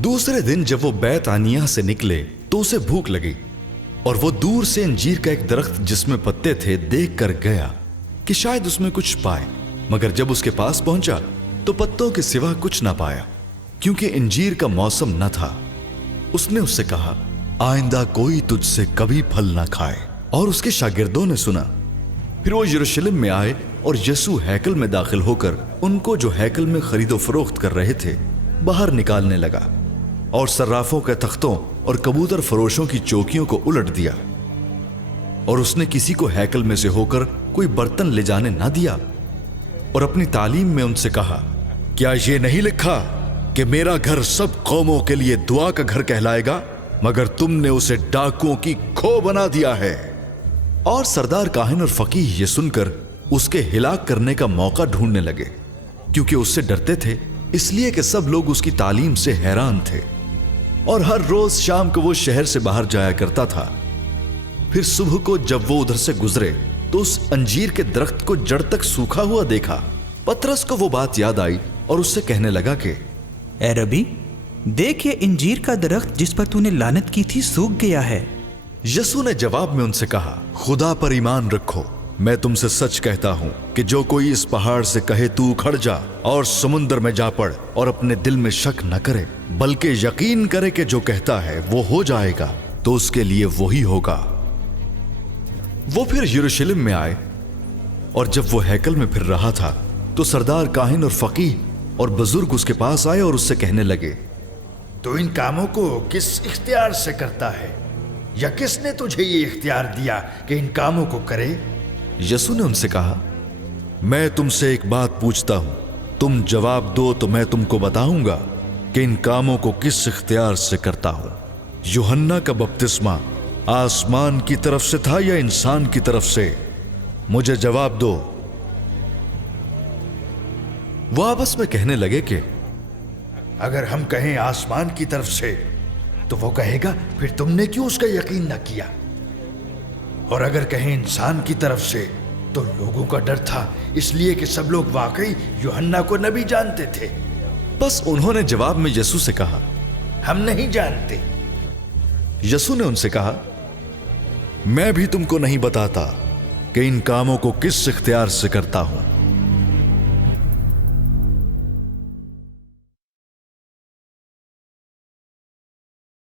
दूसरे दिन जब वो बैत आनिया से निकले तो उसे भूख लगी और वो दूर से अंजीर का एक दरख्त जिसमें पत्ते थे देख कर गया कि शायद उसमें कुछ पाए, मगर जब उसके पास पहुंचा तो पत्तों के सिवा कुछ ना पाया, क्योंकि अंजीर का मौसम न था। उसने उससे कहा, आइंदा कोई तुझसे कभी फल ना खाए। और उसके शागिर्दों ने सुना। फिर वो यरूशलेम में आए और यीशु हैकल में दाखिल होकर उनको जो हैकल में खरीदो फरोख्त कर रहे थे बाहर निकालने लगा और सर्राफों के तख्तों और कबूतर फरोशों की चौकियों को उलट दिया। और उसने किसी को हैकल में से होकर कोई बर्तन ले जाने ना दिया और अपनी तालीम में उनसे कहा, क्या ये नहीं लिखा कि मेरा घर सब कौमों के लिए दुआ का घर कहलाएगा, मगर तुमने उसे डाकुओं की खो बना दिया है। और सरदार काहिन और फकीह ये सुनकर उसके हिलाक करने का मौका ढूंढने लगे, क्योंकि उससे डरते थे, इसलिए कि सब लोग उसकी तालीम से हैरान थे। और हर रोज शाम को वो शहर से बाहर जाया करता था। फिर सुबह को जब वो उधर से गुजरे तो उस अंजीर के दरख्त को जड़ तक सूखा हुआ देखा। पतरस को वो बात याद आई और उससे कहने लगा कि ए रबी, देख ये अंजीर का दरख्त जिस पर तूने लानत की थी सूख गया है। यीशु ने जवाब में उनसे कहा, खुदा पर ईमान रखो, मैं तुमसे सच कहता हूं कि जो कोई इस पहाड़ से कहे तू उखड़ जा और समुद्र में जा पड़ और अपने दिल में शक न करे बल्कि यकीन करे कि जो कहता है वो हो जाएगा, तो उसके लिए वही होगा। वो फिर यरूशलेम में आए और जब वो हैकल में फिर रहा था तो सरदार काहिन और फकीह और बुजुर्ग उसके पास आए और उससे कहने लगे, तो इन कामों को किस इख्तियार से करता है, या किसने तुझे ये इख्तियार दिया कि इन कामों को करे? यीशु ने उनसे कहा, मैं तुमसे एक बात पूछता हूं, तुम जवाब दो तो मैं तुमको बताऊंगा कि इन कामों को किस इख्तियार से करता हूं। यूहन्ना का बपतिस्मा आसमान की तरफ से था या इंसान की तरफ से? मुझे जवाब दो। वो आपस में कहने लगे कि अगर हम कहें आसमान की तरफ से तो वो कहेगा, फिर तुमने क्यों उसका यकीन न किया? और अगर कहें इंसान की तरफ से तो लोगों का डर था, इसलिए कि सब लोग वाकई यूहन्ना को नबी जानते थे। बस उन्होंने जवाब में यीशु से कहा, हम नहीं जानते। यीशु ने उनसे कहा, मैं भी तुमको नहीं बताता कि इन कामों को किस इख्तियार से करता हूं।